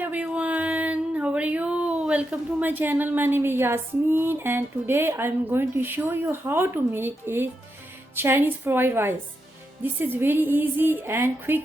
everyone, how are you? Welcome to my channel. My name is Yasmin and today I'm going to show you how to make a Chinese fried rice. This is very easy and quick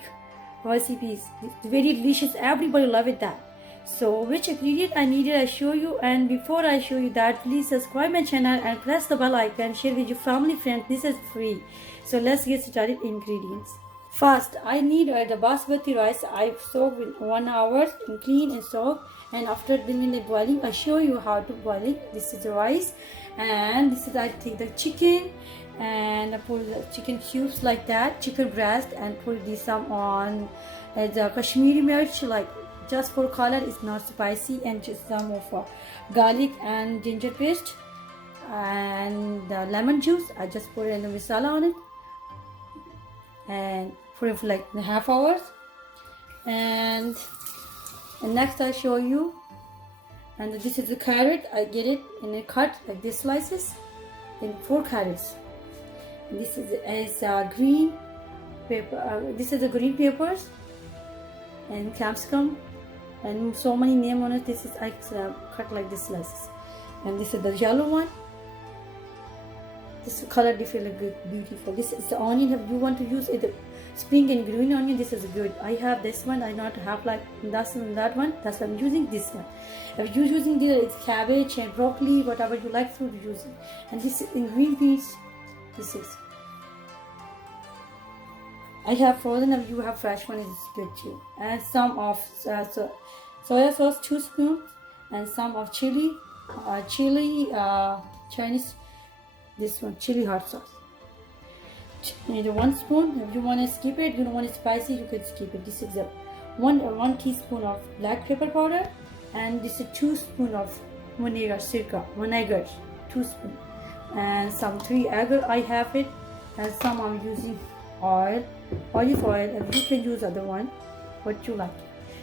recipes. It's very delicious. Everybody love it that. So which ingredient I needed I show you, and before I show you that, please subscribe my channel and press the bell icon, share with your family friends. This is free. So let's get started. Ingredients. First, I need the basmati rice. I soak in 1 hour and clean and soak. And after doing the boiling, I show you how to boil it. This is the rice, and this is I take the chicken and I put the chicken cubes like that, chicken breast, and put this some on the Kashmiri mirch, like just for color. It's not spicy, and just some of garlic and ginger paste and the lemon juice. I just put in the masala on it and put it for like a half hours, and next I show you. And this is the carrot. I get it in a cut like this slices in 4 carrots. And this is green pepper. This is the green peppers and capsicum and so many name on it. This is I cut like this slices. And this is the yellow one. This color different, look good, beautiful. This is the onion. If you want to use it, spring and green onion, this is good. I have this one. I not have like that one. That's why I'm using this one. If you're using it's cabbage and broccoli, whatever you like to use it. And this is in green peas. This is. I have frozen. If you have fresh one, it's good too. And some of soya sauce, 2 spoons, and some of chili Chinese. This one, chili hot sauce. You need 1 spoon. If you want to skip it, you don't want it spicy, you can skip it. This is a 1 teaspoon of black pepper powder, and this is 2 spoon of vinegar, 2 spoon, and some 3 egg. I have it, and some I'm using olive oil. And you can use other one, what you like.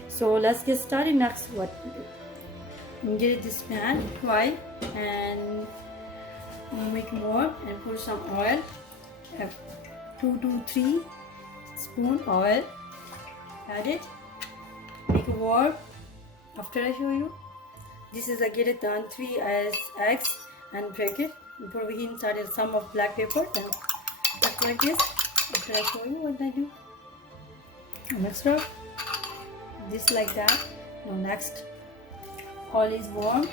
So let's get started. Next, what we do? Get this pan, fry, and make more and put some oil. 2 to 3 spoon oil. Add it. Make it warm. After I show you, this is I get it done 3 eggs and break it. Put inside some of black pepper and just like this. After I show you what I do. Next up, this like that. Now next, oil is warm.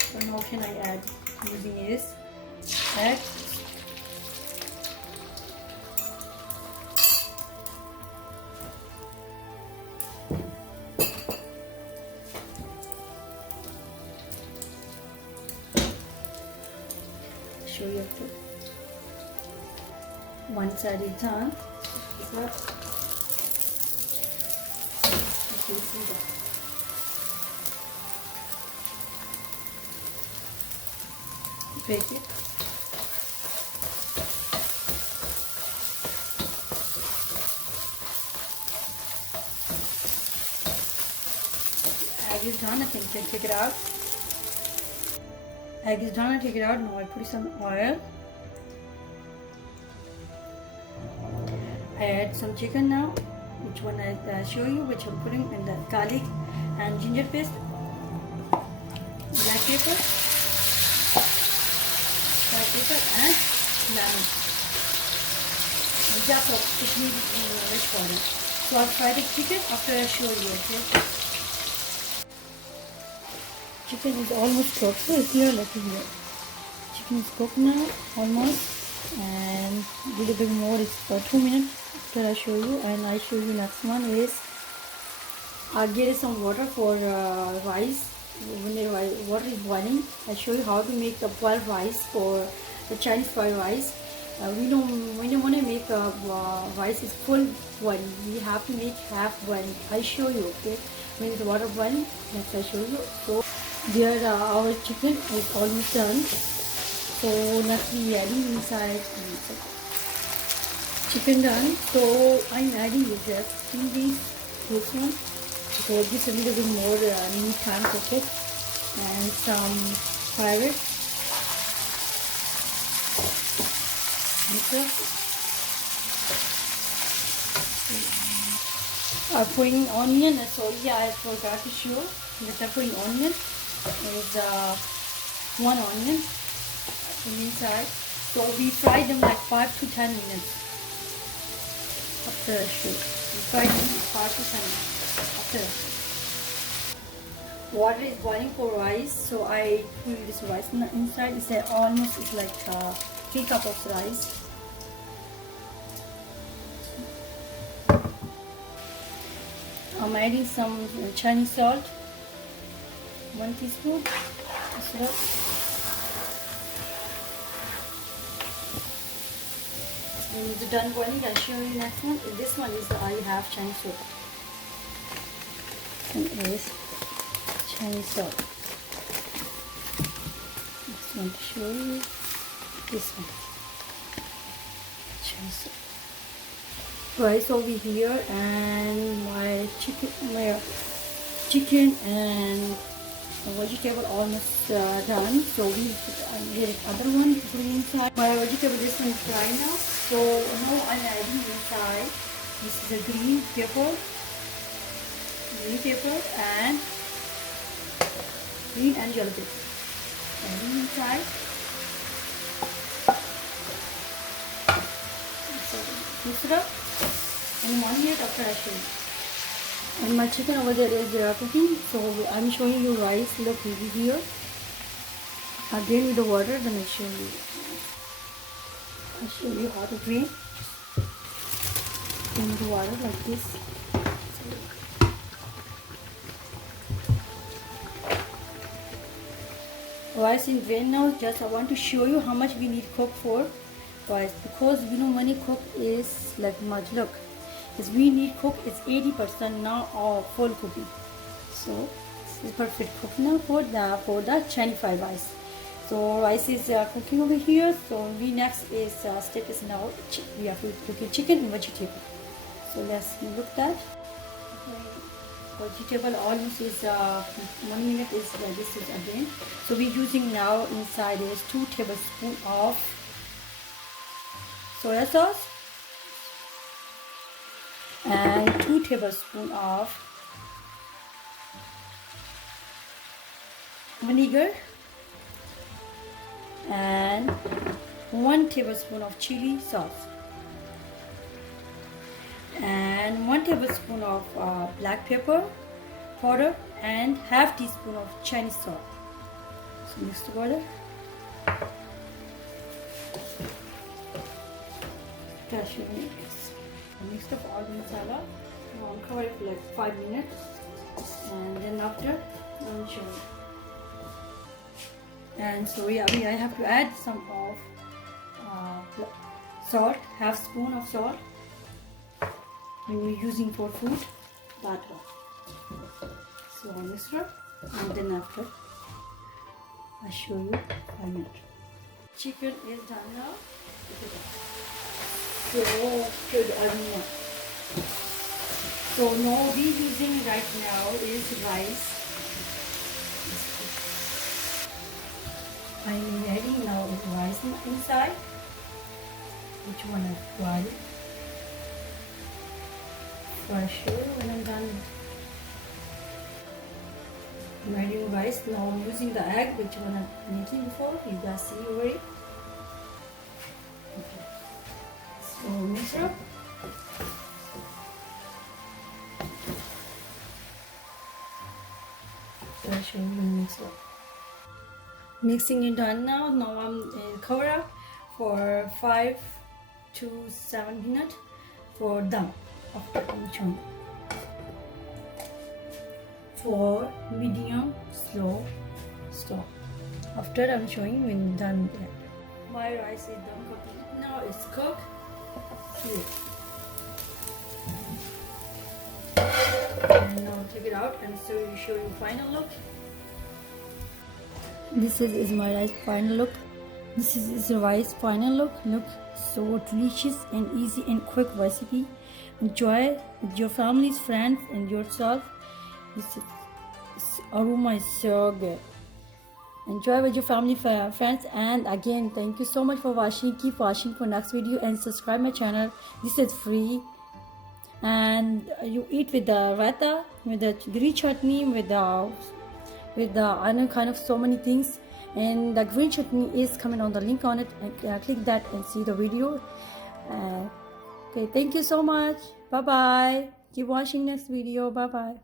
So now can I add using this. Add show you after. One side is done. This one. You can see that. Break it. Egg is done. I can take it out. Egg is done. I take it out. Now I put some oil. I add some chicken now. Which one I show you? Which I'm putting in the garlic and ginger paste, black pepper, and lemon. And just of Kashmiri red powder. So I'll fry the chicken after I show you. Okay. Chicken is almost cooked. So here, let me here. Chicken is cooked now, almost, and a little bit more. It's for 2 minutes after I show you. And I show you next one is I'll get some water for rice. When the water is boiling, I show you how to make the boiled rice for the Chinese fried rice. We don't want to make rice is full boiling. We have to make half boiling. I show you. Okay, when the water boiling, next I show you. So there our chicken is almost done. So next we adding inside chicken done. So I'm adding just this one. So this a little bit more need time to cook, and some carrot. putting onion. So yeah, I forgot to show that I'm putting onion. Is 1 onion inside. So we fry them like 5 to 10 minutes after a shoot. We fry them 5 to 10 minutes after. Water is boiling for rice, so I put this rice inside. It's almost it's like 3 cups of rice. I'm adding some Chinese salt, 1 teaspoon. Salt. When it's done boiling, I'll show you next one. This one is I have Chinese salt. And is Chinese salt. This one to show you. This one. Chinese salt. Rice over here and my chicken and vegetable almost done. So we get other one to put inside. My vegetable this one is dry now. So now I'm adding inside. This is a green pepper and yellow pepper. Adding inside. So mix it up. And 1 minute after I show you. And my chicken over there is cooking. So I'm showing you rice. Look over here. Again with the water, then I show you. I'll show you how to drain. Drain the water like this. Rice in drain now. Just I want to show you how much we need cook for rice, because you know when you cook is like much. Look. Is we need cook is 80% now of full cooking. So this is perfect cook now for the Chinese fried rice. So rice is cooking over here. So we next is step is now we have to cook chicken and vegetable. So let's look that. Vegetable almost is 1 minute is this is again. So we're using now inside is 2 tablespoons of soya sauce. And 2 tablespoons of vinegar and 1 tablespoon of chili sauce and 1 tablespoon of black pepper powder and half teaspoon of Chinese salt. So mix together. Mixed up all the masala. Now I'll cover it for like 5 minutes, and then after I'll show you. And so yeah, I have to add some of salt, half spoon of salt when you're using for food. That one. So I mix it up, and then after I'll show you 5 minutes. Chicken is done now. So good aroma. So now we using right now is rice. I'm adding now rice inside. Which one I fry? For sure when I'm done. I'm adding rice. Now I'm using the egg which one I'm making before. You guys see already. Okay. So mix it up. So I'll show you when mix it up. Mixing it done now. Now I'm cover up for 5 to 7 minutes for dum. After I'm showing. For medium slow stop. After I'm showing when done that. My rice is done cooking. Now it's cooked. Here. And now take it out and show you final look. This is my rice final look. This is the rice final look. Look, so delicious and easy and quick recipe. Enjoy with your families, friends, and yourself. This aroma is so good. Enjoy with your family, friends, and again, thank you so much for watching. Keep watching for next video and subscribe my channel. This is free. and you eat with the raita, with the green chutney, with the other kind of so many things. And the green chutney is coming on the link on it, and click that and see the video. Okay, thank you so much. Bye bye. Keep watching next video. Bye bye.